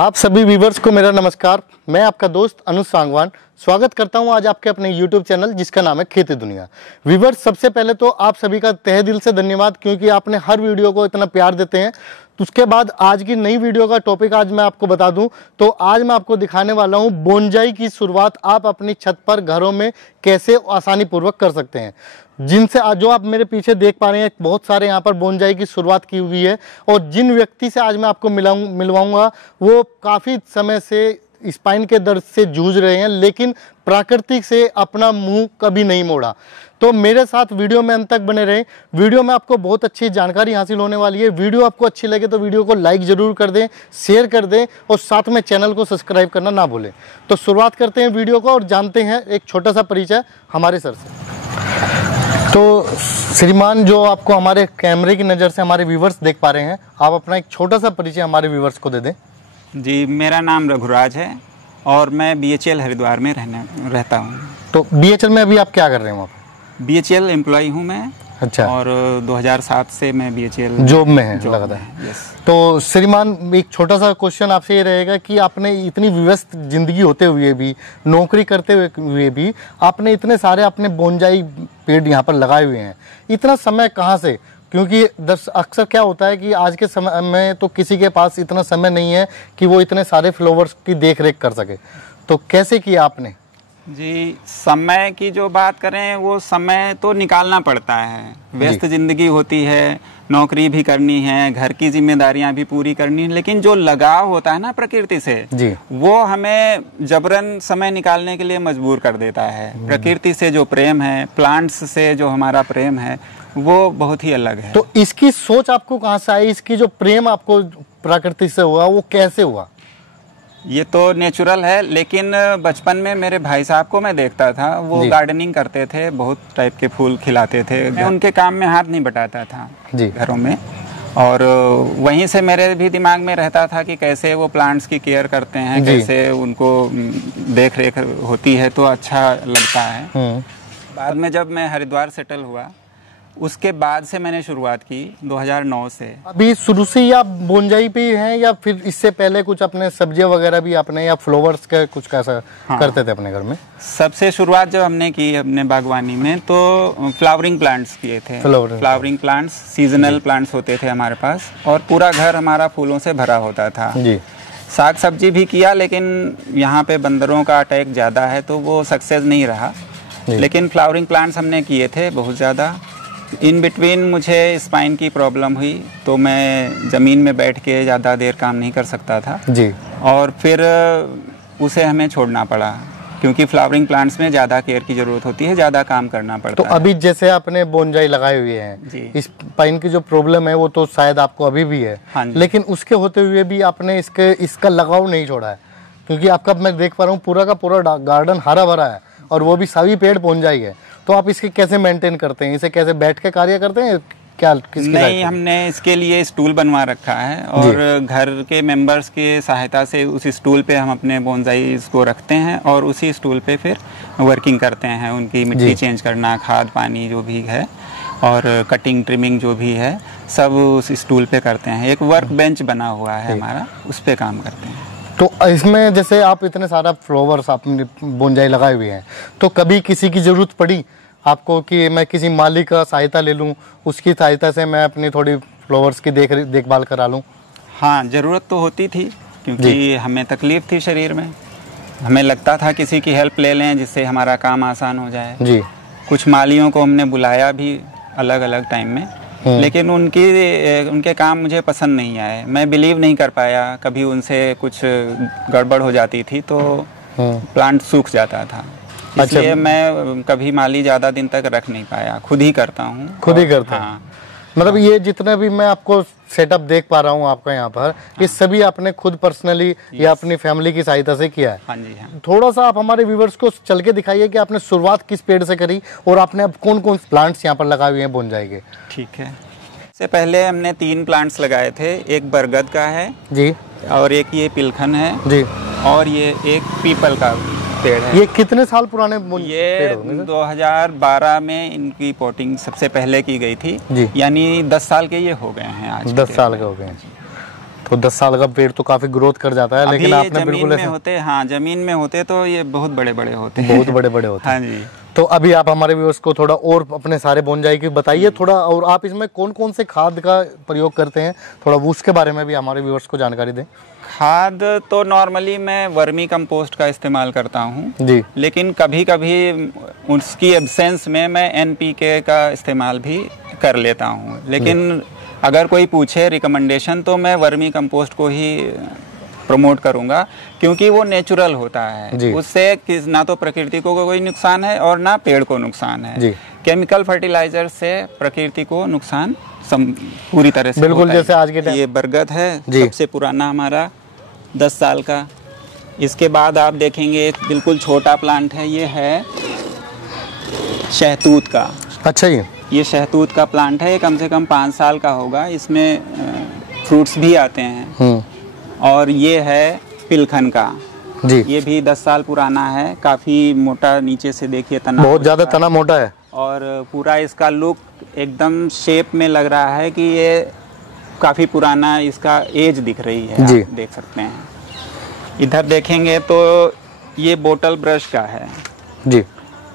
आप सभी व्यूवर्स को मेरा नमस्कार। मैं आपका दोस्त अनुज सांगवान स्वागत करता हूं आज आपके अपने YouTube चैनल जिसका नाम है खेती दुनिया। व्यूवर्स, सबसे पहले तो आप सभी का तहे दिल से धन्यवाद, क्योंकि आपने हर वीडियो को इतना प्यार देते हैं। तो उसके बाद आज की नई वीडियो का टॉपिक आज मैं आपको बता दूं, तो आज मैं आपको दिखाने वाला हूं बोनजाई की शुरुआत आप अपनी छत पर घरों में कैसे आसानी पूर्वक कर सकते हैं। जिनसे आज जो आप मेरे पीछे देख पा रहे हैं, बहुत सारे यहाँ पर बोनजाई की शुरुआत की हुई है, और जिन व्यक्ति से आज मैं आपको मिलवाऊंगा वो काफ़ी समय से स्पाइन के दर्द से जूझ रहे हैं, लेकिन प्राकृतिक से अपना मुंह कभी नहीं मोड़ा। तो मेरे साथ वीडियो में अंत तक बने रहें। वीडियो में आपको बहुत अच्छी जानकारी हासिल होने वाली है। वीडियो आपको अच्छी लगे तो वीडियो को लाइक ज़रूर कर दें, शेयर कर दें, और साथ में चैनल को सब्सक्राइब करना ना भूलें। तो शुरुआत करते हैं वीडियो को और जानते हैं एक छोटा सा परिचय हमारे सर से। तो श्रीमान, जो आपको हमारे कैमरे की नज़र से हमारे व्यूवर्स देख पा रहे हैं, आप अपना एक छोटा सा परिचय हमारे व्यूवर्स को दे दें। जी, मेरा नाम रघुराज है और मैं BHL हरिद्वार में रहता हूँ। तो BHL में अभी आप क्या कर रहे हैं वहाँ पर? BHL एम्प्लॉय हूँ मैं। अच्छा। और 2007 से मैं BHL जॉब में है लगातार। यस। तो श्रीमान, एक छोटा सा क्वेश्चन आपसे ये रहेगा कि आपने इतनी व्यस्त जिंदगी होते हुए भी, नौकरी करते हुए भी, आपने इतने सारे अपने बोनजाई पेड़ यहाँ पर लगाए हुए हैं, इतना समय कहाँ से? क्योंकि अक्सर क्या होता है कि आज के समय में तो किसी के पास इतना समय नहीं है कि वो इतने सारे फ्लावर्स की देख रेख कर सके। तो कैसे किया आपने? जी, समय की जो बात करें, वो समय तो निकालना पड़ता है। व्यस्त जिंदगी होती है, नौकरी भी करनी है, घर की जिम्मेदारियां भी पूरी करनी है, लेकिन जो लगाव होता है ना प्रकृति से, जी, वो हमें जबरन समय निकालने के लिए मजबूर कर देता है। प्रकृति से जो प्रेम है, प्लांट्स से जो हमारा प्रेम है, वो बहुत ही अलग है। तो इसकी सोच आपको कहाँ से आई? इसकी जो प्रेम आपको प्रकृति से हुआ, वो कैसे हुआ? ये तो नेचुरल है, लेकिन बचपन में मेरे भाई साहब को मैं देखता था, वो गार्डनिंग करते थे, बहुत टाइप के फूल खिलाते थे। मैं उनके काम में हाथ नहीं बटाता था घरों में, और वहीं से मेरे भी दिमाग में रहता था कि कैसे वो प्लांट्स की केयर करते हैं, कैसे उनको देख रेख होती है, तो अच्छा लगता है। बाद में जब मैं हरिद्वार सेटल हुआ, उसके बाद से मैंने शुरुआत की 2009 से। अभी शुरू से ही आप बोनजाई पे हैं, या फिर इससे पहले कुछ अपने सब्जियां वगैरह भी आपने, या फ्लावर्स का कुछ कैसा करते थे अपने घर में? सबसे शुरुआत जब हमने की अपने बागवानी में, तो फ्लावरिंग प्लांट्स किए थे। फ्लावरिंग प्लांट्स, सीजनल प्लांट्स होते थे हमारे पास, और पूरा घर हमारा फूलों से भरा होता था। जी। साग सब्जी भी किया, लेकिन यहाँ पे बंदरों का अटैक ज़्यादा है, तो वो सक्सेस नहीं रहा। लेकिन फ्लावरिंग प्लांट्स हमने किए थे बहुत ज़्यादा। इन बिटवीन मुझे स्पाइन की प्रॉब्लम हुई, तो मैं ज़मीन में बैठ के ज़्यादा देर काम नहीं कर सकता था जी, और फिर उसे हमें छोड़ना पड़ा, क्योंकि फ्लावरिंग प्लांट्स में ज़्यादा केयर की ज़रूरत होती है, ज़्यादा काम करना पड़ता है। तो अभी जैसे आपने बोनजाई लगाए हुए हैं, इस स्पाइन की जो प्रॉब्लम है वो तो शायद आपको अभी भी है। हाँ, लेकिन उसके होते हुए भी आपने इसका लगाव नहीं छोड़ा है, क्योंकि आपका मैं देख पा रहा हूँ पूरा का पूरा गार्डन हरा भरा है, और वो भी सभी पेड़ बोनजाई है। तो आप इसके कैसे मेंटेन करते हैं? इसे कैसे बैठ के कार्य करते हैं क्या? नहीं, हमने इसके लिए स्टूल बनवा रखा है, और घर के मेंबर्स के सहायता से उस स्टूल पे हम अपने बोनजाई को रखते हैं, और उसी स्टूल पे फिर वर्किंग करते हैं। उनकी मिट्टी चेंज करना, खाद पानी जो भी है, और कटिंग ट्रिमिंग जो भी है, सब उस स्टूल पे करते हैं। एक वर्क बेंच बना हुआ है हमारा, उस पे काम करते हैं। तो इसमें जैसे आप इतने सारा फ्लावर्स आपने बोनजाई लगाए हुए हैं, तो कभी किसी की ज़रूरत पड़ी आपको कि मैं किसी माली का सहायता ले लूं, उसकी सहायता से मैं अपनी थोड़ी फ्लावर्स की देखभाल करा लूं? हाँ, ज़रूरत तो होती थी, क्योंकि हमें तकलीफ़ थी शरीर में, हमें लगता था किसी की हेल्प ले लें जिससे हमारा काम आसान हो जाए जी। कुछ मालियों को हमने बुलाया भी अलग अलग टाइम में, लेकिन उनके काम मुझे पसंद नहीं आए। मैं बिलीव नहीं कर पाया, कभी उनसे कुछ गड़बड़ हो जाती थी तो प्लांट सूख जाता था। इसलिए मैं कभी माली ज़्यादा दिन तक रख नहीं पाया, खुद ही करता हूँ। खुद ही करता हूँ। हाँ। मतलब ये जितना भी मैं आपको सेटअप देख पा रहा हूँ आपका यहाँ पर, ये सभी आपने खुद पर्सनली या अपनी फैमिली की सहायता से किया है। हाँ जी हाँ। थोड़ा सा आप हमारे व्यूवर्स को चल के दिखाइए कि आपने शुरुआत किस पेड़ से करी और आपने अब कौन कौन प्लांट्स यहाँ पर लगाए हुए हैं बोनसाई के। ठीक है, इससे पहले हमने 3 प्लांट्स लगाए थे। एक बरगद का है जी, और एक ये पिलखन है जी, और ये एक पीपल का पेड़ है। ये कितने साल पुराने ये 2012 में इनकी पोटिंग सबसे पहले की गई थी जी, यानी 10 साल के ये हो गए हैं आज। 10 साल के हो गए हैं, तो 10 साल का पेड़ तो काफी ग्रोथ कर जाता है। लेकिन आपने बिल्कुल में होते, हाँ जमीन में होते तो ये बहुत बड़े बड़े होते हैं, बहुत बड़े बड़े होते हैं। हाँ जी। तो अभी आप हमारे व्यूअर्स को थोड़ा और अपने सारे बोनसाई की बताइए थोड़ा, और आप इसमें कौन कौन से खाद का प्रयोग करते हैं, थोड़ा उसके बारे में भी हमारे व्यूअर्स को जानकारी दें। खाद तो नॉर्मली मैं वर्मी कंपोस्ट का इस्तेमाल करता हूँ जी, लेकिन कभी कभी उसकी एब्सेंस में मैं NPK का इस्तेमाल भी कर लेता हूँ। लेकिन अगर कोई पूछे रिकमेंडेशन तो मैं वर्मी कंपोस्ट को ही प्रमोट करूँगा, क्योंकि वो नेचुरल होता है। उससे ना तो प्रकृति को कोई नुकसान है और ना पेड़ को नुकसान है। केमिकल फर्टिलाइजर से प्रकृति को नुकसान पूरी तरह से बिल्कुल जैसे आज के ये बरगद है सबसे पुराना हमारा 10 साल का। इसके बाद आप देखेंगे एक बिल्कुल छोटा प्लांट है, ये है शहतूत का। अच्छा, ये शहतूत का प्लांट है, ये कम से कम 5 साल का होगा। इसमें फ्रूट्स भी आते हैं। और ये है पिलखन का जी, ये भी 10 साल पुराना है। काफ़ी मोटा, नीचे से देखिए तना बहुत ज़्यादा तना मोटा है, और पूरा इसका लुक एकदम शेप में लग रहा है कि ये काफ़ी पुराना इसका एज दिख रही है जी, आप देख सकते हैं। इधर देखेंगे तो ये बोतल ब्रश का है जी।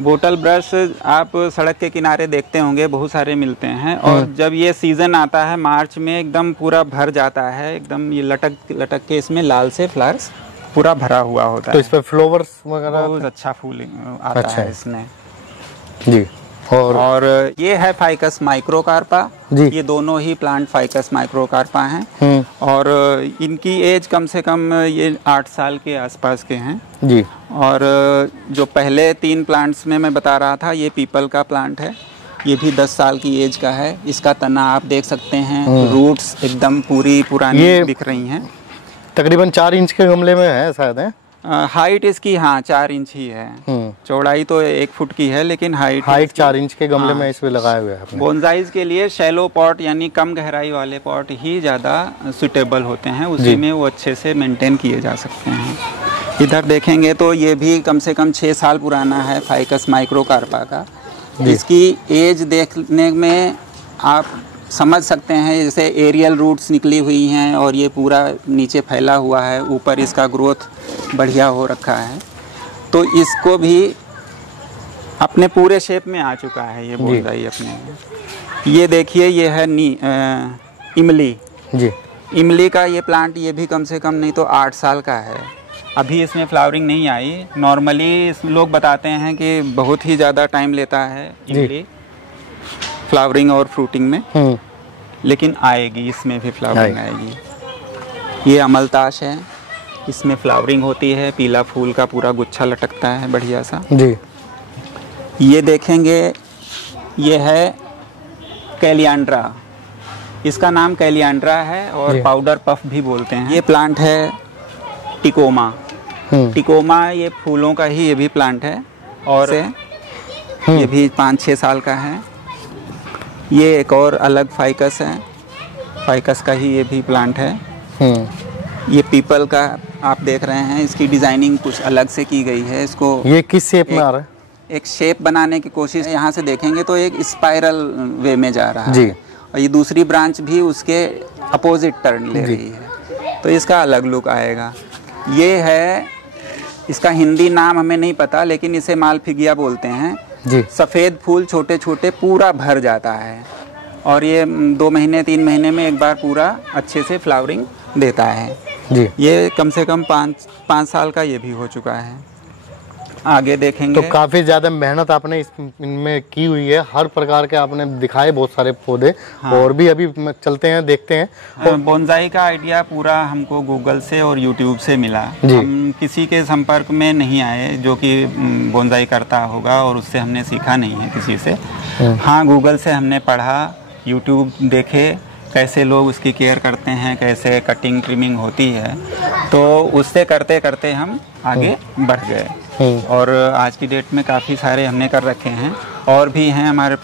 बोतल ब्रश आप सड़क के किनारे देखते होंगे, बहुत सारे मिलते हैं। और जब ये सीज़न आता है मार्च में, एकदम पूरा भर जाता है, एकदम ये लटक लटक के इसमें लाल से फ्लावर्स पूरा भरा हुआ होता है। तो इस पर फ्लावर्स वगैरह बहुत अच्छा फूल आता है इसमें जी। और ये है फाइकस माइक्रोकार्पा जी, ये दोनों ही प्लांट फाइकस माइक्रोकार्पा हैं। और इनकी एज कम से कम ये 8 साल के आसपास के हैं जी। और जो पहले 3 प्लांट्स में मैं बता रहा था, ये पीपल का प्लांट है, ये भी 10 साल की एज का है। इसका तना आप देख सकते हैं, रूट्स एकदम पूरी पुरानी दिख रही हैं। तकरीबन 4 इंच के गमले में है शायद है। हाइट इसकी हाँ 4 इंच ही है, चौड़ाई तो 1 फुट की है, लेकिन हाइट 4 इंच के गमले में इसमें लगाए हुए हैं। बोनसाइज के लिए शैलो पॉट यानी कम गहराई वाले पॉट ही ज़्यादा सुटेबल होते हैं, उसी में वो अच्छे से मेंटेन किए जा सकते हैं। इधर देखेंगे तो ये भी कम से कम 6 साल पुराना है, फाइकस माइक्रोकार्पा का। इसकी एज देखने में आप समझ सकते हैं, जैसे एरियल रूट्स निकली हुई हैं और ये पूरा नीचे फैला हुआ है, ऊपर इसका ग्रोथ बढ़िया हो रखा है। तो इसको भी अपने पूरे शेप में आ चुका है ये बोनसाई अपने। ये देखिए, ये है इमली जी। इमली का ये प्लांट, ये भी कम से कम नहीं तो 8 साल का है। अभी इसमें फ्लावरिंग नहीं आई। नॉर्मली लोग बताते हैं कि बहुत ही ज़्यादा टाइम लेता है इमली फ्लावरिंग और फ्रूटिंग में, लेकिन आएगी, इसमें भी फ्लावरिंग आएगी। ये अमलताश है, इसमें फ्लावरिंग होती है, पीला फूल का पूरा गुच्छा लटकता है बढ़िया सा जी। ये देखेंगे, ये है कैलियांड्रा, इसका नाम कैलियांड्रा है और पाउडर पफ भी बोलते हैं। ये प्लांट है टिकोमा। टिकोमा ये फूलों का ही ये भी प्लांट है, और ये भी 5-6 साल का है। ये एक और अलग फाइकस है, फाइकस का ही ये भी प्लांट है। ये पीपल का आप देख रहे हैं, इसकी डिजाइनिंग कुछ अलग से की गई है। इसको ये किस शेप में आ रहा है? एक शेप बनाने की कोशिश, यहाँ से देखेंगे तो एक स्पाइरल वे में जा रहा है, और ये दूसरी ब्रांच भी उसके अपोजिट टर्न ले रही है, तो इसका अलग लुक आएगा। ये है, इसका हिंदी नाम हमें नहीं पता, लेकिन इसे मालफिगिया बोलते हैं जी। सफ़ेद फूल छोटे छोटे पूरा भर जाता है, और ये 2 महीने 3 महीने में एक बार पूरा अच्छे से फ्लावरिंग देता है। जी। ये कम से कम 5 साल का ये भी हो चुका है। आगे देखेंगे तो काफ़ी ज़्यादा मेहनत आपने इनमें की हुई है, हर प्रकार के आपने दिखाए बहुत सारे पौधे। हाँ। और भी अभी चलते हैं, देखते हैं। हाँ, बोनसाई का आइडिया पूरा हमको गूगल से और यूट्यूब से मिला। हम किसी के संपर्क में नहीं आए जो कि बोनसाई करता होगा, और उससे हमने सीखा नहीं है किसी से। हाँ, गूगल से हमने पढ़ा, यूट्यूब देखे कैसे लोग उसकी केयर करते हैं, कैसे कटिंग ट्रिमिंग होती है, तो उससे करते करते हम आगे बढ़ गए। और आज की डेट में काफ़ी सारे हमने कर रखे हैं, और भी हैं हमारे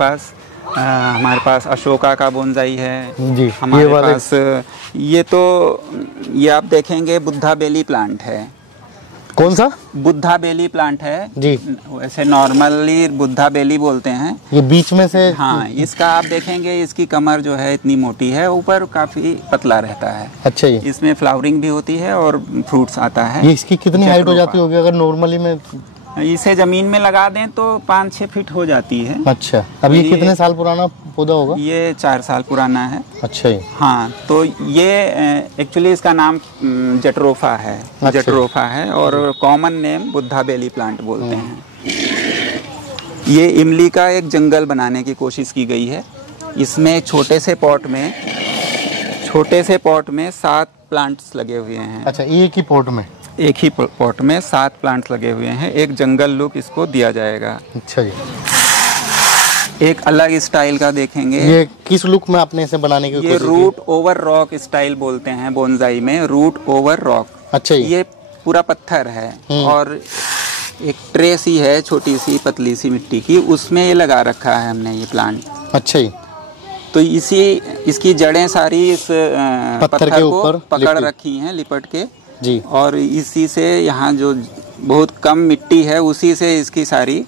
पास अशोका का बोनसाई है जी। हमारे पास ये आप देखेंगे बुद्धा बेली प्लांट है। कौन सा? बुद्धा बेली प्लांट है जी। वैसे नॉर्मली बुद्धा बेली बोलते हैं। ये बीच में से? हाँ, इसका आप देखेंगे, इसकी कमर जो है इतनी मोटी है, ऊपर काफी पतला रहता है। अच्छा जी। इसमें फ्लावरिंग भी होती है और फ्रूट्स आता है। ये इसकी कितनी हाइट हो जाती होगी अगर नॉर्मली में इसे जमीन में लगा दें तो 5-6 फीट हो जाती है। अच्छा, अब ये कितने साल पुराना पौधा होगा? ये 4 साल पुराना है। अच्छा जी। हाँ, तो ये एक्चुअली इसका नाम जटरोफा है। अच्छा। जटरोफा है, और कॉमन नेम बुद्धा बेली प्लांट बोलते हैं। ये इमली का एक जंगल बनाने की कोशिश की गई है। इसमें छोटे से पॉट में 7 प्लांट्स लगे हुए हैं। अच्छा, एक ही पॉट में 7 प्लांट्स लगे हुए हैं। एक जंगल लुक इसको दिया जाएगा। अच्छा जी। एक अलग स्टाइल का देखेंगे। ये किस लुक में आपने इसे बनाने की कोशिश की? ये रूट ओवर रॉक स्टाइल बोलते हैं बोनसाई में, रूट ओवर रॉक। अच्छा जी। ये पूरा पत्थर है और एक ट्रे सी है, छोटी सी पतली सी मिट्टी की, उसमें ये लगा रखा है हमने ये प्लांट। अच्छा जी। तो इसकी जड़ें सारी इस पत्थर के ऊपर पकड़ रखी हैं, लिपट के जी। और इसी से यहाँ जो बहुत कम मिट्टी है उसी से इसकी सारी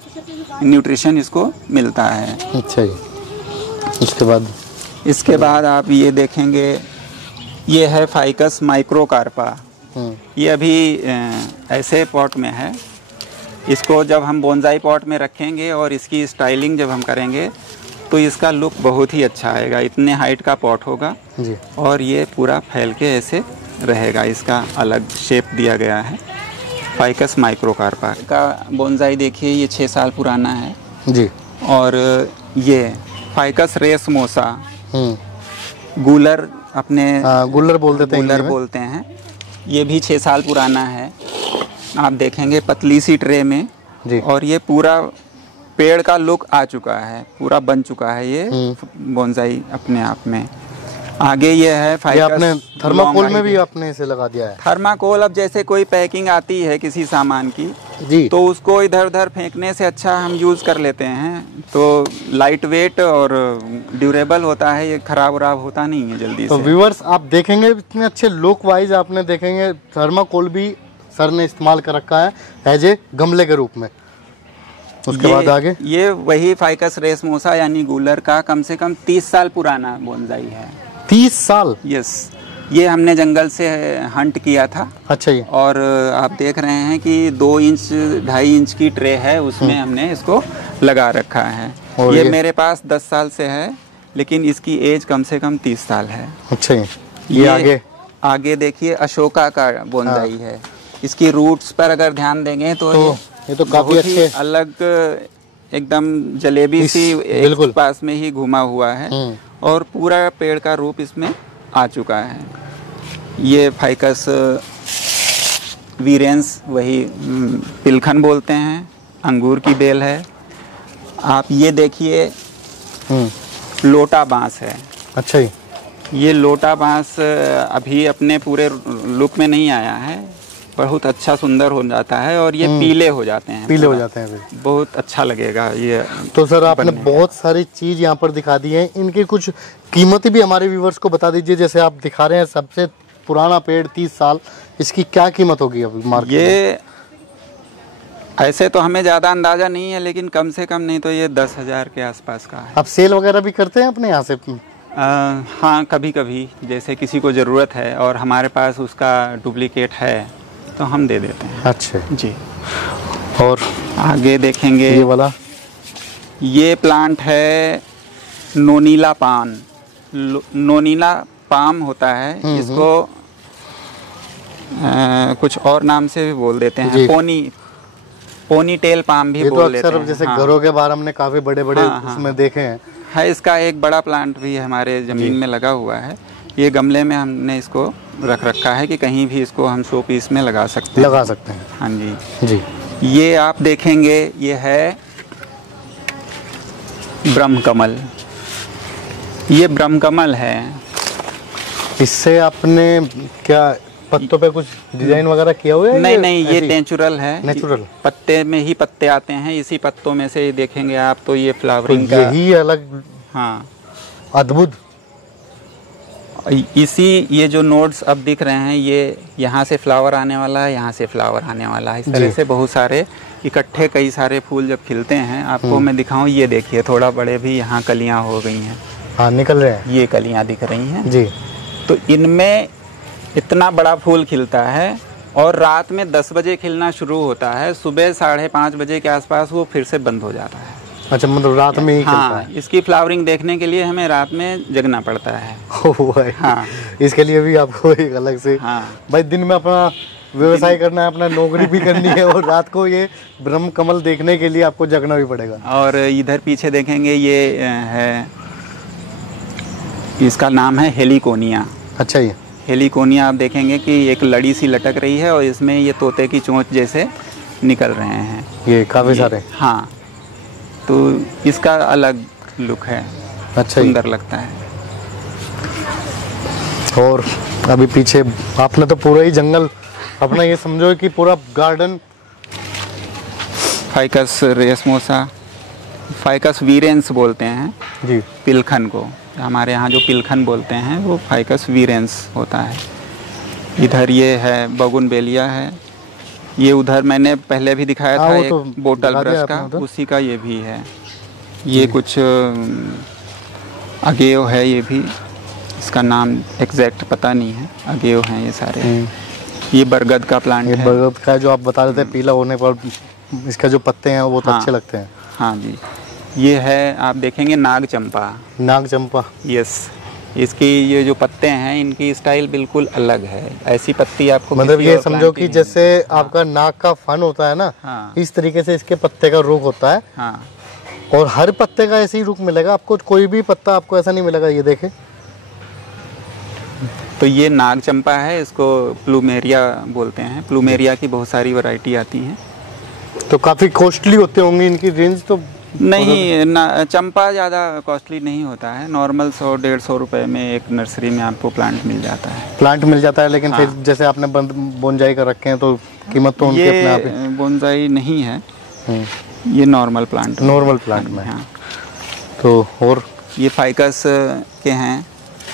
न्यूट्रिशन इसको मिलता है। अच्छा जी। इसके बाद आप ये देखेंगे, ये है फाइकस माइक्रोकार्पा। ये अभी ऐसे पॉट में है। इसको जब हम बोनसाई पॉट में रखेंगे और इसकी स्टाइलिंग जब हम करेंगे तो इसका लुक बहुत ही अच्छा आएगा। इतने हाइट का पॉट होगा जी। और ये पूरा फैल के ऐसे रहेगा। इसका अलग शेप दिया गया है। फाइकस माइक्रोकार्पा का बोनसाई देखिए, ये 6 साल पुराना है जी। और ये फाइकस रेसमोसा, गूलर अपने गूलर बोलते हैं। ये भी 6 साल पुराना है। आप देखेंगे पतली सी ट्रे में जी। और ये पूरा पेड़ का लुक आ चुका है, पूरा बन चुका है ये बोनसाई अपने आप में। आगे ये है फाइकस। आपने थर्माकोल में भी आपने इसे लगा दिया है? थर्माकोल, अब जैसे कोई पैकिंग आती है किसी सामान की जी, तो उसको इधर उधर फेंकने से अच्छा हम यूज़ कर लेते हैं। तो लाइट वेट और ड्यूरेबल होता है, ये खराब वराब होता नहीं है जल्दी तो से। व्यूअर्स, आप देखेंगे इतने अच्छे लुक वाइज आपने देखेंगे थर्माकोल भी सर ने इस्तेमाल कर रखा है एज ए गमले के रूप में। उसके बाद आगे ये वही फाइकस रेसमोसा यानी गूलर का कम से कम 30 साल पुराना बोनसाई है। 30 साल? यस। ये हमने जंगल से हंट किया था। अच्छा जी। और आप देख रहे हैं कि 2 इंच 2.5 इंच की ट्रे है, उसमें हमने इसको लगा रखा है। ये मेरे पास 10 साल से है, लेकिन इसकी एज कम से कम 30 साल है। अच्छा जी। ये आगे देखिए अशोका का बोनसाई है। इसकी रूट्स पर अगर ध्यान देंगे तो ये तो काफी अच्छे अलग, एकदम जलेबी सी एक पास में ही घुमा हुआ है और पूरा पेड़ का रूप इसमें आ चुका है। ये फाइकस वीरेंस, वही पिलखन बोलते हैं, अंगूर की बेल है। आप ये देखिए लोटा बांस है। अच्छा जी। ये लोटा बांस अभी अपने पूरे लुक में नहीं आया है, बहुत अच्छा सुंदर हो जाता है और ये पीले हो जाते हैं। बहुत अच्छा लगेगा ये। तो सर आपने बहुत सारी चीज यहाँ पर दिखा दी है, इनकी कुछ कीमतें भी हमारे व्यूवर्स को बता दीजिए। जैसे आप दिखा रहे हैं सबसे पुराना पेड़ 30 साल, इसकी क्या कीमत होगी अभी मार्केट में? ये ऐसे तो हमें ज़्यादा अंदाज़ा नहीं है, लेकिन कम से कम नहीं तो ये 10,000 के आसपास का है। आप सेल वगैरह भी करते हैं अपने यहाँ से? हाँ, कभी कभी जैसे किसी को ज़रूरत है और हमारे पास उसका डुप्लीकेट है तो हम दे देते हैं। अच्छा जी। और आगे देखेंगे ये वाला, ये प्लांट है नोनीला पान। नोनीला पाम होता है, इसको कुछ और नाम से भी बोल देते हैं, पोनी टेल पाम भी बोल देते हैं। जैसे घरों के बाहर हमने काफी बड़े बड़े उसमें देखे हैं। है, इसका एक बड़ा प्लांट भी हमारे ज़मीन में लगा हुआ है। ये गमले में हमने इसको रख रखा है कि कहीं भी इसको हम शो पीस में लगा सकते हैं। हाँ जी। ये आप देखेंगे, ये है ब्रह्म कमल। ये ब्रह्म कमल है। इससे आपने क्या पत्तों पे कुछ डिजाइन वगैरह किया हुआ है? नहीं, ये नेचुरल है। नेचुरल पत्ते में ही पत्ते आते हैं, इसी पत्तों में से देखेंगे आप तो ये फ्लावरिंग का यही अलग। हाँ, अद्भुत। ये जो नोड्स अब दिख रहे हैं, ये यहाँ से फ्लावर आने वाला है, यहाँ से फ्लावर आने वाला है। इस तरह से बहुत सारे इकट्ठे कई सारे फूल जब खिलते हैं, आपको मैं दिखाऊं, ये देखिए थोड़ा बड़े भी यहाँ कलियाँ हो गई हैं। हाँ, निकल रहे हैं, ये कलियाँ दिख रही हैं जी। तो इनमें इतना बड़ा फूल खिलता है और रात में 10 बजे खिलना शुरू होता है, सुबह 5:30 बजे के आसपास वो फिर से बंद हो जाता है। अच्छा, मतलब रात में ही खिलता है? इसकी फ्लावरिंग देखने के लिए हमें रात में जगना पड़ता है। हाँ, इसके लिए भी आपको एक अलग से। हाँ भाई, दिन में अपना व्यवसाय करना है, अपना नौकरी भी करनी है, और रात को ये ब्रह्म कमल देखने के लिए आपको जगना भी पड़ेगा। और इधर पीछे देखेंगे, ये है, इसका नाम है हेलिकोनिया। अच्छा, ये हेलिकोनिया आप देखेंगे कि एक लड़ी सी लटक रही है और इसमें ये तोते की चोंच जैसे निकल रहे हैं, ये काफ़ी सारे। हाँ, तो इसका अलग लुक है। अच्छा, सुंदर लगता है। और अभी पीछे आपने तो पूरा ही जंगल अपना, ये समझो कि पूरा गार्डन। फाइकस रेसमोसा, फाइकस वीरेंस बोलते हैं जी, पिलखन को। हमारे यहाँ जो पिलखन बोलते हैं वो फाइकस वीरेंस होता है। इधर ये है बगुनबेलिया है। ये उधर मैंने पहले भी दिखाया था, एक तो बोतल ब्रश का, उसी का ये भी है। ये कुछ अगेयो है, ये भी, इसका नाम एग्जैक्ट पता नहीं है, अगेयो हैं ये सारे। ये बरगद का प्लांट है। बरगद का जो आप बता रहे थे, पीला होने पर इसका जो पत्ते हैं वो तो अच्छे लगते हैं। हाँ जी। ये है, आप देखेंगे, नाग चंपा। नाग चंपा, यस। इसकी ये जो पत्ते हैं, इनकी स्टाइल बिल्कुल अलग है। ऐसी पत्ती आपको, मतलब ये समझो कि जैसे आपका नाग का फन होता है ना, इस तरीके से इसके पत्ते का रुख होता है। हाँ। और हर पत्ते का ऐसे ही रुख मिलेगा आपको, कोई भी पत्ता आपको ऐसा नहीं मिलेगा। ये देखे, तो ये नाग चंपा है, इसको प्लूमेरिया बोलते हैं। प्लूमेरिया की बहुत सारी वैरायटी आती हैं। तो काफ़ी कॉस्टली होते होंगे इनकी रेंज तो? नहीं, चंपा ज़्यादा कॉस्टली नहीं होता है। नॉर्मल 100-150 रुपए में एक नर्सरी में आपको प्लांट मिल जाता है। प्लांट मिल जाता है, लेकिन हाँ। फिर जैसे आपने बोनजाई कर रखे हैं तो कीमत तो उनके अपने आप ही। बोनजाई नहीं है, ये नॉर्मल प्लांट में। हाँ। तो और ये फाइकस के हैं,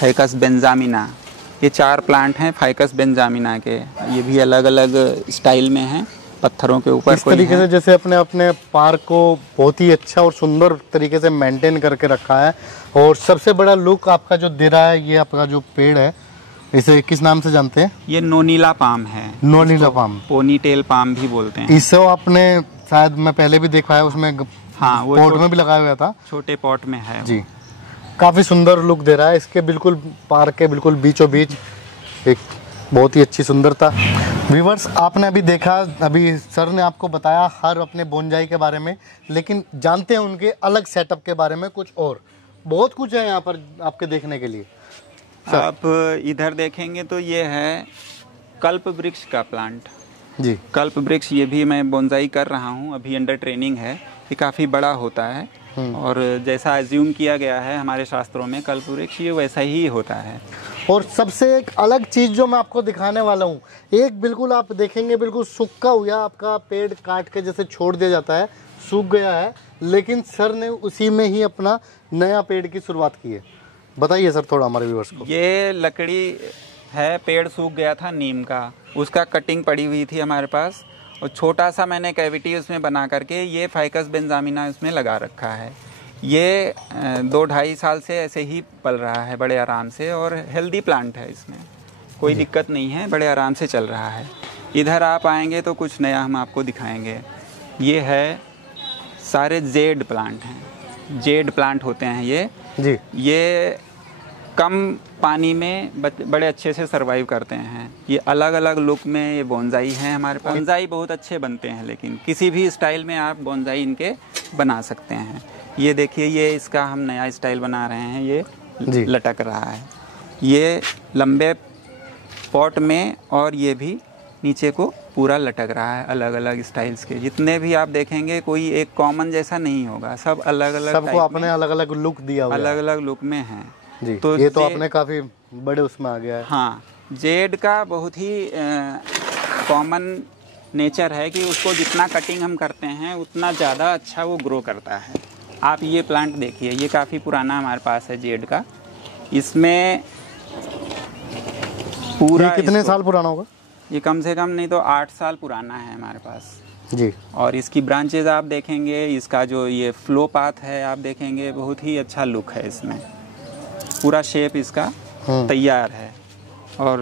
फाइकस बेंजामिना। ये 4 प्लांट हैं फाइकस बेंजामिना के। ये भी अलग अलग स्टाइल में हैं, पत्थरों के ऊपर। इस तरीके से जैसे अपने पार्क को बहुत ही अच्छा और सुंदर तरीके से मेंटेन करके रखा है। और सबसे बड़ा लुक आपका जो दे रहा है, ये आपका जो पेड़ है, इसे किस नाम से जानते हैं? ये नोनीला पाम है। नोनीला पाम, पोनीटेल पाम भी बोलते हैं। इसे आपने शायद मैं पहले भी देखा है, उसमें हाँ, वो पॉट में भी लगाया हुआ था। छोटे पॉट में है जी। काफी सुंदर लुक दे रहा है इसके, बिल्कुल पार्क के बिल्कुल बीचों बीच, एक बहुत ही अच्छी सुंदरता। व्यूअर्स, आपने अभी देखा, अभी सर ने आपको बताया हर अपने बोनजाई के बारे में, लेकिन जानते हैं उनके अलग सेटअप के बारे में कुछ और। बहुत कुछ है यहाँ पर आपके देखने के लिए। आप इधर देखेंगे तो ये है कल्प वृक्ष का प्लांट जी। कल्प वृक्ष, ये भी मैं बोनजाई कर रहा हूँ, अभी अंडर ट्रेनिंग है। ये काफ़ी बड़ा होता है और जैसा एज्यूम किया गया है हमारे शास्त्रों में, कल्प वृक्ष ये वैसा ही होता है। और सबसे एक अलग चीज़ जो मैं आपको दिखाने वाला हूँ, एक बिल्कुल आप देखेंगे बिल्कुल सूखा हुआ आपका पेड़ काट के जैसे छोड़ दिया जाता है, सूख गया है, लेकिन सर ने उसी में ही अपना नया पेड़ की शुरुआत की है। बताइए सर थोड़ा हमारे व्यूअर्स को। ये लकड़ी है, पेड़ सूख गया था नीम का, उसका कटिंग पड़ी हुई थी हमारे पास, और छोटा सा मैंने कैविटी उसमें बना करके ये फाइकस बेंजामिना इसमें लगा रखा है। ये 2-2.5 साल से ऐसे ही पल रहा है बड़े आराम से, और हेल्दी प्लांट है, इसमें कोई दिक्कत नहीं है, बड़े आराम से चल रहा है। इधर आप आएंगे तो कुछ नया हम आपको दिखाएंगे। ये है, सारे जेड प्लांट हैं, जेड प्लांट होते हैं ये जी। ये कम पानी में बड़े अच्छे से सरवाइव करते हैं। ये अलग अलग लुक में ये बोनसाई हैं हमारे पास। बोनसाई बहुत अच्छे बनते हैं, लेकिन किसी भी स्टाइल में आप बोनसाई इनके बना सकते हैं। ये देखिए, ये इसका हम नया स्टाइल बना रहे हैं, ये लटक रहा है, ये लंबे पॉट में, और ये भी नीचे को पूरा लटक रहा है। अलग अलग स्टाइल्स के जितने भी आप देखेंगे, कोई एक कॉमन जैसा नहीं होगा, सब अलग अलग, सबको आपने अलग अलग लुक दिया हुआ है, अलग अलग लुक में हैं जी। तो ये तो आपने काफ़ी बड़े उसमें आ गया है। हाँ, जेड का बहुत ही कॉमन नेचर है कि उसको जितना कटिंग हम करते हैं उतना ज़्यादा अच्छा वो ग्रो करता है। आप ये प्लांट देखिए, ये काफ़ी पुराना हमारे पास है जेड का। इसमें पूरा ये कितने साल पुराना होगा? ये कम से कम नहीं तो 8 साल पुराना है हमारे पास जी। और इसकी ब्रांचेज आप देखेंगे, इसका जो ये फ्लो पाथ है आप देखेंगे, बहुत ही अच्छा लुक है इसमें। पूरा शेप इसका तैयार है, और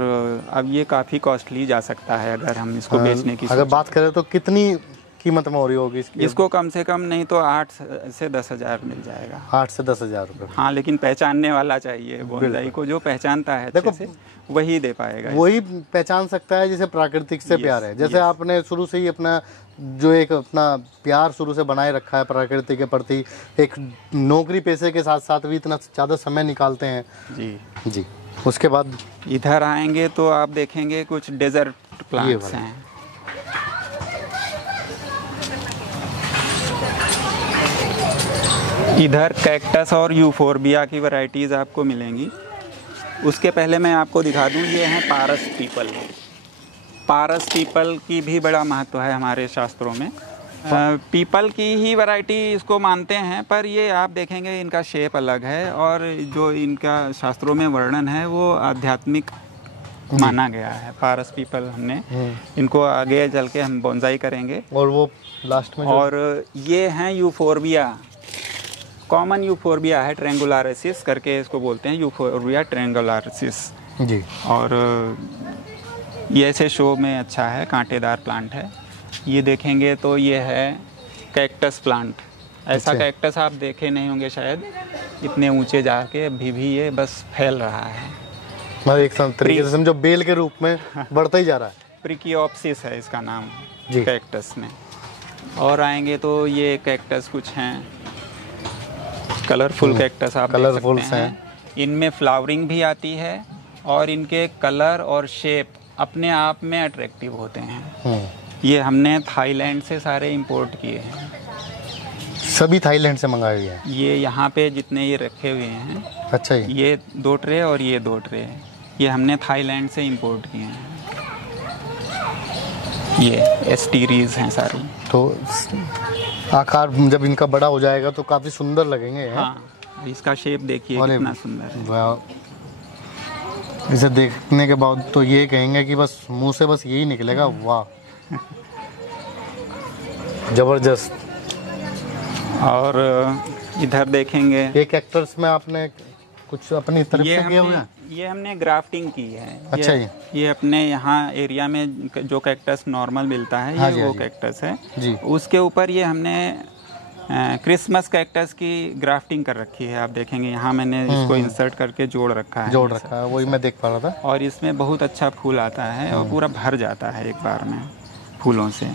अब ये काफ़ी कॉस्टली जा सकता है अगर हम इसको बेचने की अगर बात करें तो कितनी कीमत में हो रही होगी इसकी? इसको कम से कम नहीं तो 8 से 10 हज़ार मिल जाएगा। 8 से 10 हज़ार रुपये। हाँ, लेकिन पहचानने वाला चाहिए। बोनसाई को जो पहचानता है अच्छे से वही दे पाएगा, वही पहचान सकता है जिसे प्राकृतिक से प्यार है। जैसे आपने शुरू से ही अपना जो एक अपना प्यार शुरू से बनाए रखा है प्रकृति के प्रति, एक नौकरी पेशे के साथ साथ भी इतना ज़्यादा समय निकालते हैं जी जी। उसके बाद इधर आएंगे तो आप देखेंगे कुछ डेजर्ट प्लांट्स हैं। इधर कैक्टस और यूफोर्बिया की वैरायटीज़ आपको मिलेंगी। उसके पहले मैं आपको दिखा दूं, ये हैं पारस पीपल। पारस पीपल की भी बड़ा महत्व है हमारे शास्त्रों में। पीपल की ही वैरायटी इसको मानते हैं, पर ये आप देखेंगे इनका शेप अलग है, और जो इनका शास्त्रों में वर्णन है वो आध्यात्मिक माना गया है। पारस पीपल हमने इनको आगे चल के हम बोनसाई करेंगे। और वो लास्ट में और ये हैं यूफोर्बिया, कॉमन यूफोर्बिया है, ट्रेंगुलारिसिस करके इसको बोलते हैं, यूफोर्बिया ट्रेंगुलारिसिस जी। और ये ऐसे शो में अच्छा है, कांटेदार प्लांट है। ये देखेंगे तो ये है कैक्टस प्लांट। ऐसा कैक्टस आप देखे नहीं होंगे शायद, इतने ऊंचे जाके अभी भी ये बस फैल रहा है, मतलब एक तरीके से समझो बेल के रूप में बढ़ता ही जा रहा है। प्रिकियोप्सिस है इसका नाम जी कैक्टस में। और आएंगे तो ये कैक्टस कुछ हैं, कलरफुल कैक्टस आप देख सकते हैं। इनमें फ्लावरिंग भी आती है, और इनके कलर और शेप अपने आप में अट्रैक्टिव होते हैं। ये हमने थाईलैंड से सारे इंपोर्ट किए हैं, सभी थाईलैंड से मंगाए हुए हैं। ये यहाँ पे जितने ये रखे हुए हैं, अच्छा, ये 2 ट्रे और ये 2 ट्रे, ये हमने थाईलैंड से इंपोर्ट किए हैं। ये एस्टीरीज हैं सारी। तो आकार जब इनका बड़ा हो जाएगा तो काफ़ी सुंदर लगेंगे। हाँ, इसका शेप देखिए कितना सुंदर है। इसे देखने के बाद तो ये कहेंगे कि बस मुंह से बस यही निकलेगा, वाह जबरदस्त। और इधर देखेंगे, ये कैक्टस में आपने कुछ अपनी तरफ से किया हुआ है? ये हमने ग्राफ्टिंग की है। अच्छा, ये अपने यहाँ एरिया में जो कैक्टस नॉर्मल मिलता है, हाँ ये वो कैक्टस है जी। उसके ऊपर ये हमने क्रिसमस कैक्टस की ग्राफ्टिंग कर रखी है। आप देखेंगे यहाँ मैंने इसको इंसर्ट करके जोड़ रखा है, वही मैं देख पा रहा था। और इसमें बहुत अच्छा फूल आता है और पूरा भर जाता है एक बार में फूलों से।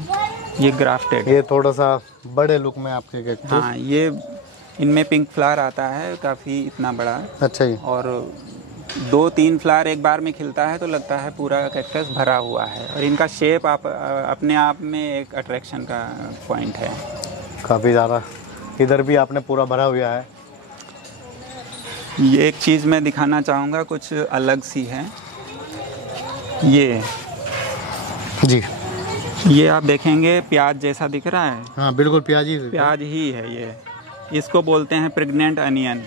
ये ग्राफ्टेड, ये थोड़ा सा बड़े लुक में आपके कैक्टस। हाँ, ये इनमें पिंक फ्लावर आता है काफ़ी इतना बड़ा। अच्छा जी। और 2-3 फ्लावर एक बार में खिलता है तो लगता है पूरा कैक्टस भरा हुआ है, और इनका शेप आप अपने आप में एक अट्रैक्शन का पॉइंट है काफ़ी ज़्यादा। इधर भी आपने पूरा भरा हुआ है। ये एक चीज़ मैं दिखाना चाहूँगा, कुछ अलग सी है। ये जी, ये आप देखेंगे प्याज जैसा दिख रहा है। हाँ बिल्कुल, प्याज ही है ये। इसको बोलते हैं प्रेग्नेंट अनियन।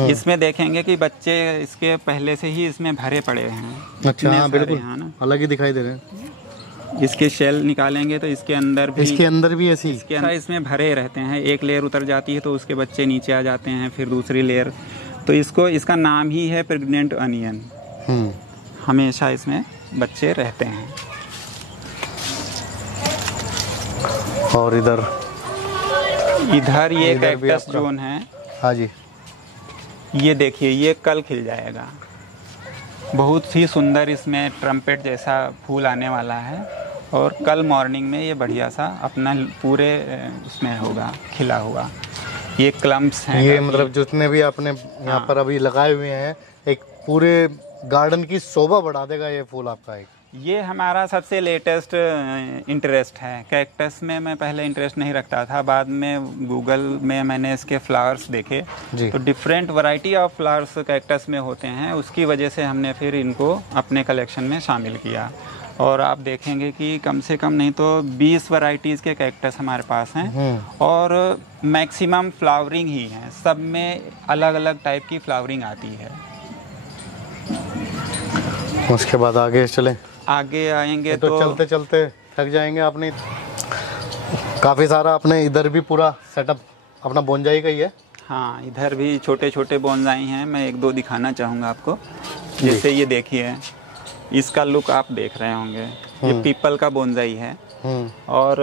इसमें देखेंगे कि बच्चे इसके पहले से ही इसमें भरे पड़े हैं। अच्छा, हाँ बिल्कुल, ना अलग ही दिखाई दे रहे हैं। इसके शेल निकालेंगे तो इसके अंदर भी ऐसी इसमें भरे रहते हैं। एक लेयर उतर जाती है तो उसके बच्चे नीचे आ जाते हैं, फिर दूसरी लेयर। तो इसका नाम ही है प्रेग्नेंट अनियन। हमेशा इसमें बच्चे रहते हैं। और इधर ये कैक्टस जोन है। हाँ जी, ये देखिए, ये कल खिल जाएगा। बहुत ही सुंदर इसमें ट्रम्पेट जैसा फूल आने वाला है और कल मॉर्निंग में ये बढ़िया सा अपना पूरे उसमें होगा, खिला हुआ। ये क्लम्प्स हैं। ये मतलब जितने भी आपने यहाँ पर अभी लगाए हुए हैं, एक पूरे गार्डन की शोभा बढ़ा देगा ये फूल आपका। एक ये हमारा सबसे लेटेस्ट इंटरेस्ट है। कैक्टस में मैं पहले इंटरेस्ट नहीं रखता था, बाद में गूगल में मैंने इसके फ्लावर्स देखे तो different variety of flowers cactus में होते हैं, उसकी वजह से हमने फिर इनको अपने कलेक्शन में शामिल किया। और आप देखेंगे कि कम से कम नहीं तो 20 वैरायटीज़ के कैक्टस हमारे पास हैं और मैक्सिमम फ्लावरिंग ही हैं, सब में अलग अलग टाइप की फ्लावरिंग आती है। उसके बाद आगे चलें, आगे आएंगे तो चलते चलते थक जाएंगे। आपने काफ़ी सारा आपने इधर भी पूरा सेटअप अपना बोनजाई का ही है। हाँ, इधर भी छोटे छोटे बोनजाई हैं, मैं एक दो दिखाना चाहूँगा आपको। जैसे ये देखिए, इसका लुक आप देख रहे होंगे, ये पीपल का बोनजाई है और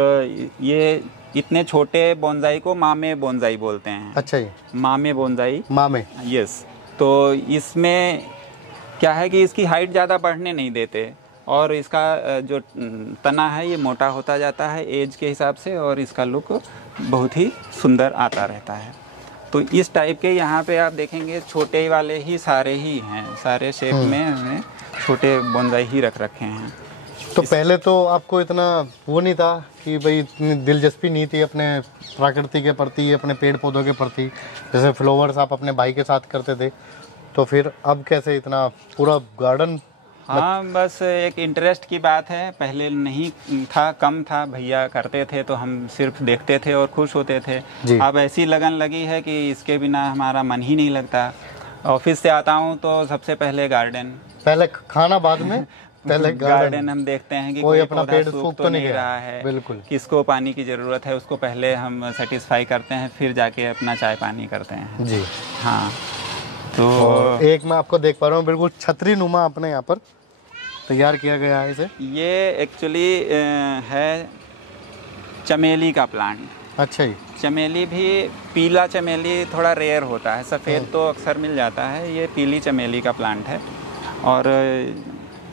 ये इतने छोटे बोनजाई को मामे बोनजाई बोलते हैं। अच्छा जी, मामे बोनजाई, मामे, यस। तो इसमें क्या है कि इसकी हाइट ज़्यादा बढ़ने नहीं देते और इसका जो तना है ये मोटा होता जाता है एज के हिसाब से और इसका लुक बहुत ही सुंदर आता रहता है। तो इस टाइप के यहाँ पे आप देखेंगे छोटे वाले ही सारे ही हैं, सारे शेप में हमने छोटे बोनजाई ही रख रखे हैं। तो पहले तो आपको इतना वो नहीं था कि भाई इतनी दिलचस्पी नहीं थी अपने प्रकृति के प्रति, अपने पेड़ पौधों के प्रति, जैसे फ्लावर्स आप अपने भाई के साथ करते थे, तो फिर अब कैसे इतना पूरा गार्डन? हाँ, बस एक इंटरेस्ट की बात है। पहले नहीं था, कम था, भैया करते थे तो हम सिर्फ देखते थे और खुश होते थे। अब ऐसी लगन लगी है कि इसके बिना हमारा मन ही नहीं लगता। ऑफिस से आता हूँ तो सबसे पहले गार्डन, पहले खाना बाद में पहले गार्डन हम देखते हैं कि कोई अपना पेड़ सूख तो नहीं रहा है, बिल्कुल, किसको पानी की ज़रूरत है, उसको पहले हम सेटिस्फाई करते हैं, फिर जाके अपना चाय पानी करते हैं जी। हाँ, तो एक मैं आपको देख पा रहा हूँ बिल्कुल छतरी नुमा अपने यहाँ पर तैयार किया गया है इसे। ये एक्चुअली है चमेली का प्लांट। अच्छा जी। चमेली भी, पीला चमेली थोड़ा रेयर होता है, सफ़ेद तो अक्सर मिल जाता है। ये पीली चमेली का प्लांट है और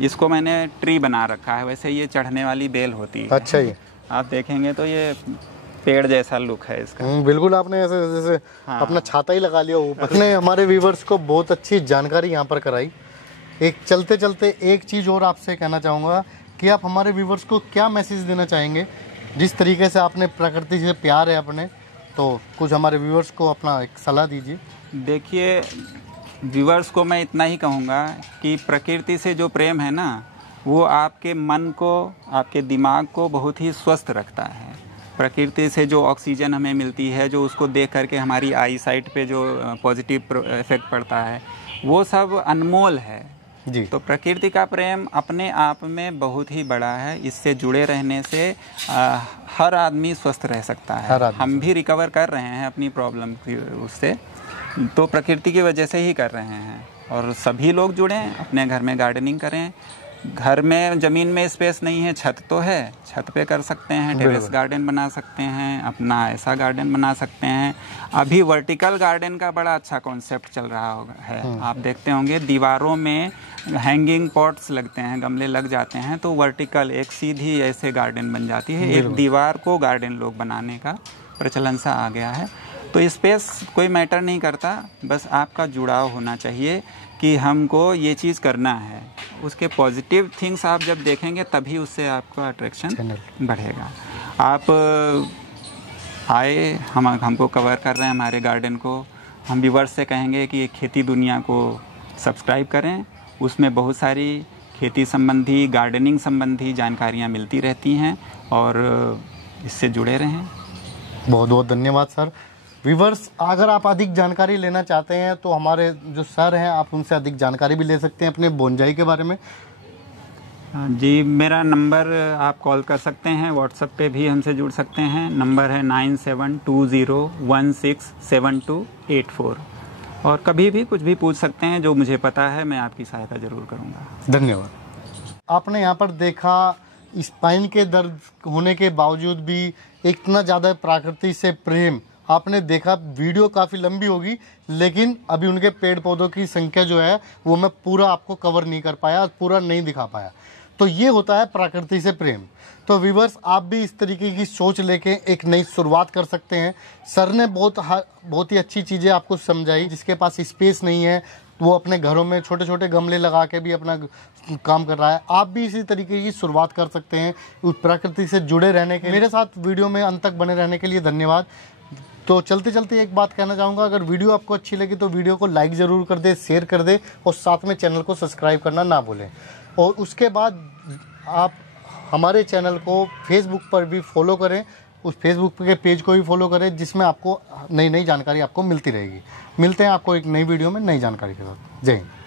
इसको मैंने ट्री बना रखा है। वैसे ये चढ़ने वाली बेल होती है। अच्छा जी। आप देखेंगे तो ये पेड़ जैसा लुक है इसका। बिल्कुल, आपने ऐसे जैसे अपना छाता ही लगा लिया ऊपर। आपने हमारे व्यूवर्स को बहुत अच्छी जानकारी यहाँ पर कराई। एक चलते चलते एक चीज़ और आपसे कहना चाहूँगा कि आप हमारे व्यूवर्स को क्या मैसेज देना चाहेंगे? जिस तरीके से आपने प्रकृति से प्यार है अपने, तो कुछ हमारे व्यूवर्स को अपना एक सलाह दीजिए। देखिए, व्यूवर्स को मैं इतना ही कहूँगा कि प्रकृति से जो प्रेम है ना, वो आपके मन को, आपके दिमाग को बहुत ही स्वस्थ रखता है। प्रकृति से जो ऑक्सीजन हमें मिलती है, जो उसको देख करके हमारी आई साइट पे जो पॉजिटिव इफेक्ट पड़ता है, वो सब अनमोल है जी। तो प्रकृति का प्रेम अपने आप में बहुत ही बड़ा है। इससे जुड़े रहने से हर आदमी स्वस्थ रह सकता है। हम भी रिकवर कर रहे हैं अपनी प्रॉब्लम की उससे, तो प्रकृति की वजह से ही कर रहे हैं। और सभी लोग जुड़ें, अपने घर में गार्डनिंग करें। घर में ज़मीन में स्पेस नहीं है, छत तो है, छत पे कर सकते हैं, टेरेस गार्डन बना सकते हैं, अपना ऐसा गार्डन बना सकते हैं। अभी वर्टिकल गार्डन का बड़ा अच्छा कॉन्सेप्ट चल रहा है। आप देखते होंगे दीवारों में हैंगिंग पॉट्स लगते हैं, गमले लग जाते हैं, तो वर्टिकल एक सीधी ऐसे गार्डन बन जाती है। एक दीवार को गार्डन लोग बनाने का प्रचलन सा आ गया है। तो स्पेस कोई मैटर नहीं करता, बस आपका जुड़ाव होना चाहिए कि हमको ये चीज़ करना है। उसके पॉजिटिव थिंग्स आप जब देखेंगे तभी उससे आपका अट्रैक्शन बढ़ेगा। आप आए, हमको कवर कर रहे हैं हमारे गार्डन को। हम व्यूअर्स से कहेंगे कि खेती दुनिया को सब्सक्राइब करें, उसमें बहुत सारी खेती संबंधी, गार्डनिंग संबंधी जानकारियाँ मिलती रहती हैं और इससे जुड़े रहें। बहुत बहुत धन्यवाद सर। व्यूवर्स, अगर आप अधिक जानकारी लेना चाहते हैं तो हमारे जो सर हैं, आप उनसे अधिक जानकारी भी ले सकते हैं अपने बोनजाई के बारे में। जी, मेरा नंबर आप कॉल कर सकते हैं, व्हाट्सएप पे भी हमसे जुड़ सकते हैं। नंबर है 9720167284। और कभी भी कुछ भी पूछ सकते हैं, जो मुझे पता है मैं आपकी सहायता ज़रूर करूँगा। धन्यवाद। आपने यहाँ पर देखा, स्पाइन के दर्द होने के बावजूद भी इतना ज़्यादा प्रकृति से प्रेम आपने देखा वीडियो काफ़ी लंबी होगी, लेकिन अभी उनके पेड़ पौधों की संख्या जो है वो मैं पूरा आपको कवर नहीं कर पाया, पूरा नहीं दिखा पाया। तो ये होता है प्रकृति से प्रेम। तो व्यूअर्स, आप भी इस तरीके की सोच लेके एक नई शुरुआत कर सकते हैं। सर ने बहुत ही अच्छी चीज़ें आपको समझाई। जिसके पास स्पेस नहीं है वो अपने घरों में छोटे छोटे गमले लगा के भी अपना काम कर रहा है। आप भी इसी तरीके की शुरुआत कर सकते हैं। उस प्रकृति से जुड़े रहने के मेरे साथ वीडियो में अंत तक बने रहने के लिए धन्यवाद। तो चलते चलते एक बात कहना चाहूँगा, अगर वीडियो आपको अच्छी लगी तो वीडियो को लाइक ज़रूर कर दे, शेयर कर दे और साथ में चैनल को सब्सक्राइब करना ना भूलें। और उसके बाद आप हमारे चैनल को फेसबुक पर भी फॉलो करें, उस फेसबुक के पेज को भी फॉलो करें, जिसमें आपको नई नई जानकारी आपको मिलती रहेगी। मिलते हैं आपको एक नई वीडियो में नई जानकारी के साथ। जय हिंद।